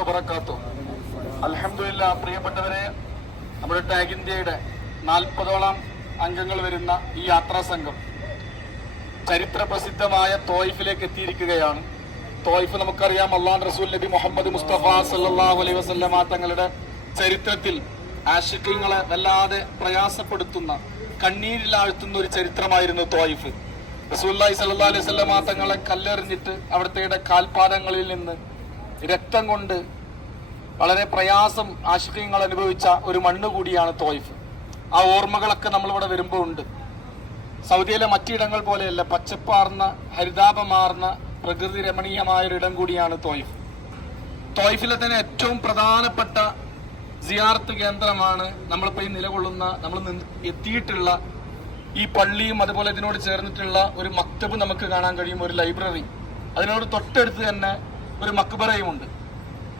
വബറകാത്തു. അലഹമില്ല പ്രിയപ്പെട്ടവരെ നമ്മുടെ ടാഗ് ഇന്ത്യയുടെ നാൽപ്പതോളം അംഗങ്ങൾ വരുന്ന ഈ യാത്രാ സംഘം ചരിത്ര പ്രസിദ്ധമായ എത്തിയിരിക്കുകയാണ്. തോയിഫ് നമുക്കറിയാം അള്ളാൻ റസൂൽ നബി മുഹമ്മദ് മുസ്തഫ സല്ലല്ലാഹു അലൈഹി വസല്ലമ തങ്ങളുടെ ചരിത്രത്തിൽ ആശിക്കങ്ങളെ വല്ലാതെ പ്രയാസപ്പെടുത്തുന്ന കണ്ണീരിലാഴ്ത്തുന്ന ഒരു ചരിത്രമായിരുന്നു തോയിഫ്. റസൂല്ലായി സല്ലാ അലൈഹി വസല്ലമ തങ്ങളെ കല്ലെറിഞ്ഞിട്ട് അവിടുത്തെ കാൽപാദങ്ങളിൽ നിന്ന് രക്തം കൊണ്ട് വളരെ പ്രയാസം ആശുക്യങ്ങൾ അനുഭവിച്ച ഒരു മണ്ണ് കൂടിയാണ് തോയിഫ്. ആ ഓർമ്മകളൊക്കെ നമ്മളിവിടെ വരുമ്പോൾ ഉണ്ട്. സൗദിയിലെ മറ്റിടങ്ങൾ പോലെയല്ല പച്ചപ്പാർന്ന ഹരിതാപമാർന്ന പ്രകൃതി രമണീയമായൊരിടം കൂടിയാണ് തോയിഫ്. തോയിഫിലെ തന്നെ ഏറ്റവും പ്രധാനപ്പെട്ട സിയാർത്ത് കേന്ദ്രമാണ് നമ്മളിപ്പോൾ ഈ നിലകൊള്ളുന്ന നമ്മൾ എത്തിയിട്ടുള്ള ഈ പള്ളിയും അതുപോലെ ഇതിനോട് ചേർന്നിട്ടുള്ള ഒരു മക്തബ് നമുക്ക് കാണാൻ കഴിയും ഒരു ലൈബ്രറി. അതിനോട് തൊട്ടടുത്ത് തന്നെ ഒരു മക്ബറയുമുണ്ട്.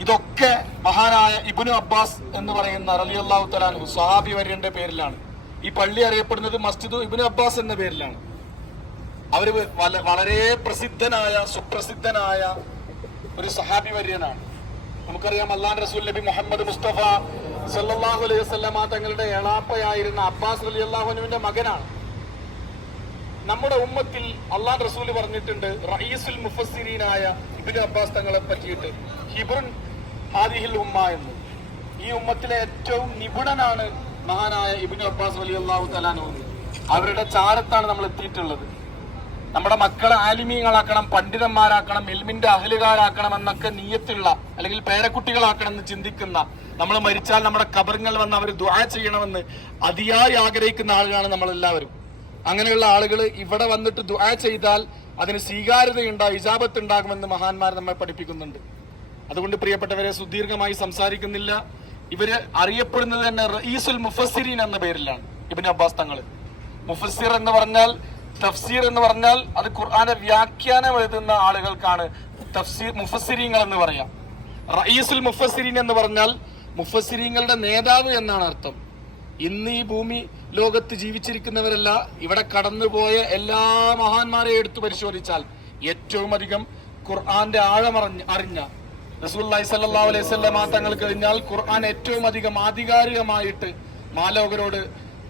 ഇതൊക്കെ മഹാനായ ഇബുനു അബ്ബാസ് എന്ന് പറയുന്ന അലി അള്ളാഹു തലാൻഹു സഹാബി വര്യന്റെ പേരിലാണ്. ഈ പള്ളി അറിയപ്പെടുന്നത് മസ്ജിദ് ഇബുനു അബ്ബാസ് എന്ന പേരിലാണ്. അവർ വളരെ പ്രസിദ്ധനായ സുപ്രസിദ്ധനായ ഒരു സഹാബി വര്യനാണ്. നമുക്കറിയാം അള്ളാൻ റസൂൽ നബി മുഹമ്മദ് മുസ്തഫ സല്ലാഹു അലൈഹി വസല്ലമ തങ്ങളുടെ എളാപ്പയായിരുന്ന അബ്ബാസ് അലി അള്ളാഹുനുവിന്റെ മകനാണ്. നമ്മുടെ ഉമ്മത്തിൽ അള്ളാൻ റസൂൽ പറഞ്ഞിട്ടുണ്ട് റയീസുൽ മുഫസ്സിരീനായ ഇബ്നു അബ്ബാസ് തങ്ങളെ പറ്റിയിട്ട് ഹിബ്രുൻ ഹാദിഹിൽ ഉമ്മ എന്ന്. ഈ ഉമ്മത്തിലെ ഏറ്റവും നിപുണനാണ് മഹാനായ ഇബിൻ അബ്ബാസ് വലി അള്ളാഹു തലാനു അവരുടെ ചാരത്താണ് നമ്മൾ എത്തിയിട്ടുള്ളത്. നമ്മുടെ മക്കളെ ആലിമീങ്ങളാക്കണം പണ്ഡിതന്മാരാക്കണം എൽമിന്റെ അഹലുകാരാക്കണം എന്നൊക്കെ നീയത്തുള്ള അല്ലെങ്കിൽ പേരക്കുട്ടികളാക്കണം എന്ന് ചിന്തിക്കുന്ന നമ്മൾ മരിച്ചാൽ നമ്മുടെ കബറിങ്ങൾ വന്ന് അവർ ദുആ ചെയ്യണമെന്ന് അതിയായി ആഗ്രഹിക്കുന്ന ആളുകളാണ് നമ്മളെല്ലാവരും. അങ്ങനെയുള്ള ആളുകൾ ഇവിടെ വന്നിട്ട് ദുആ ചെയ്താൽ അതിന് സ്വീകാര്യതയുണ്ടാകും ഇജാബത്ത് ഉണ്ടാകുമെന്ന് മഹാന്മാർ നമ്മെ പഠിപ്പിക്കുന്നുണ്ട്. അതുകൊണ്ട് പ്രിയപ്പെട്ടവരെ സുദീർഘമായി സംസാരിക്കുന്നില്ല. ഇവർ അറിയപ്പെടുന്നത് തന്നെ റഈസുൽ മുഫസ്സിരീൻ എന്ന പേരിലാണ് ഇബിൻ അബ്ബാസ് തങ്ങൾ മുഫസ്സിർ എന്ന് പറഞ്ഞാൽ തഫ്സീർ എന്ന് പറഞ്ഞാൽ അത് ഖുർആാനെ വ്യാഖ്യാനം എഴുതുന്ന ആളുകൾക്കാണ് തഫ്സീർ മുഫസ്സിരീങ്ങൾ എന്ന് പറയാം. റഈസുൽ മുഫസ്സിരീൻ എന്ന് പറഞ്ഞാൽ മുഫസ്സിരീങ്ങളുടെ നേതാവ് എന്നാണ് അർത്ഥം. ഇന്ന് ഈ ഭൂമി ലോകത്ത് ജീവിച്ചിരിക്കുന്നവരല്ല ഇവിടെ കടന്നുപോയ എല്ലാ മഹാന്മാരെയും എടുത്തു പരിശോധിച്ചാൽ ഏറ്റവും അധികം ഖുർആന്റെ ആഴമറിഞ്ഞ അറിഞ്ഞ റസൂല്ലി സല്ലാ അലൈഹി വസല്ലമ തങ്ങൾ കഴിഞ്ഞാൽ ഖുർആൻ ഏറ്റവും അധികം ആധികാരികമായിട്ട് മാലോകരോട്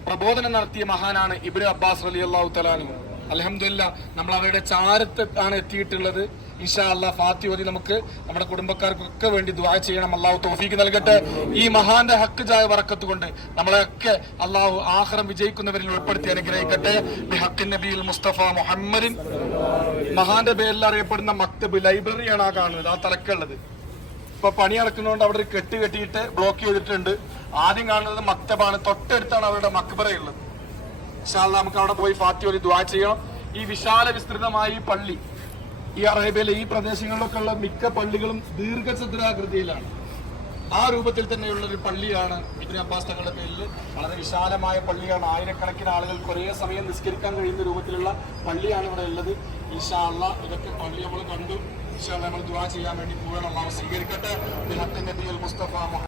പ്രബോധനം നടത്തിയ മഹാനാണ് ഇബ്നു അബ്ബാസ് അലി അള്ളാഹു തആലാനു അലഹമില്ല നമ്മൾ അവരുടെ ചാരത്ത് ആണ് എത്തിയിട്ടുള്ളത്. ഇൻഷാ അല്ലാ ഫാത്തി ഓതി നമുക്ക് നമ്മുടെ കുടുംബക്കാർക്കൊക്കെ വേണ്ടി ദ്വാ ചെയ്യണം. അള്ളാഹു തോഫീക്ക് നൽകട്ടെ. ഈ മഹാന്റെ ഹക്ക് ജായ വറക്കത്ത് കൊണ്ട് നമ്മളെയൊക്കെ അള്ളാഹു ആഹ്റം വിജയിക്കുന്നവരിൽ ഉൾപ്പെടുത്തി അനുഗ്രഹിക്കട്ടെ. നബിയിൽ മുസ്തഫ മുഹമ്മദിൻ. മഹാന്റെ പേരിൽ അറിയപ്പെടുന്ന മക്തബ് ലൈബ്രറിയാണ് ആ കാണുന്നത് ആ തലക്കുള്ളത്. ഇപ്പൊ പണി നടക്കുന്നതുകൊണ്ട് അവിടെ ഒരു കെട്ട് കെട്ടിയിട്ട് ബ്ലോക്ക് ചെയ്തിട്ടുണ്ട്. ആദ്യം കാണുന്നത് മക്തബാണ്. തൊട്ടടുത്താണ് അവരുടെ മക്ബറയുള്ളത്. ഇൻഷാല്ല നമുക്ക് അവിടെ പോയി ഫാത്തി ഒരു ദ്വാ ചെയ്യണം ഈ വിശാല വിസ്തൃതമായ ഈ പള്ളി ഈ അറേബ്യയിലെ ഈ പ്രദേശങ്ങളിലൊക്കെ ഉള്ള മിക്ക പള്ളികളും ദീർഘചതുരാകൃതിയിലാണ്. ആ രൂപത്തിൽ തന്നെയുള്ള ഒരു പള്ളിയാണ് ഇബ്രി അബ്ബാസ് തങ്ങളുടെ പേരിൽ വളരെ വിശാലമായ പള്ളിയാണ്. ആയിരക്കണക്കിന് ആളുകൾ ഒരേ സമയം നിസ്കരിക്കാൻ കഴിയുന്ന രൂപത്തിലുള്ള പള്ളിയാണ് ഇവിടെ ഉള്ളത്. ഇൻഷാ അല്ലാ ഇതൊക്കെ പള്ളി നമ്മൾ കണ്ടു. ഇൻഷാ അല്ലാ നമ്മൾ ദുവാ ചെയ്യാൻ വേണ്ടി പോകണം അള്ളാഹു സ്വീകരിക്കട്ടെ മുസ്തഫ